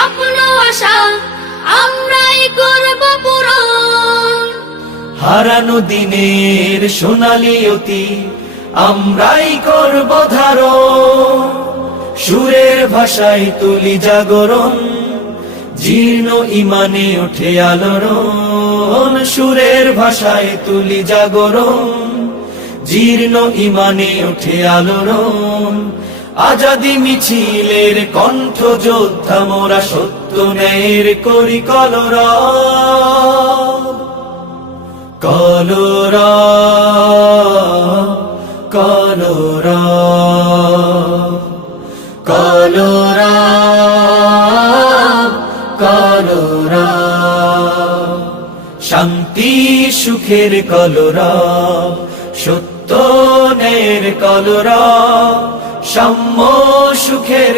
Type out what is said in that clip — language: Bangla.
স্বপ্ন আশা আমরাই করব পূরণ। হারানো দিনের সোনালি অতি আমরাই করব ধারণ। সুরের ভাষায় তুলি জাগরণ, জীর্ণ ইমানে ওঠে আলোড়ন। সুরের ভাষায় তুলি জাগরণ, জীর্ণ ইমানে ওঠে আলোড়ন। আজাদি মিছিলের কণ্ঠ যোদ্ধা মোরা, সত্য ন্যায়ের করি কলরব। কলরব কলরব কলরব কলরব। শান্তি সুখের কলরব, সত্য ন্যায়ের কলরব, সাম্য সুখের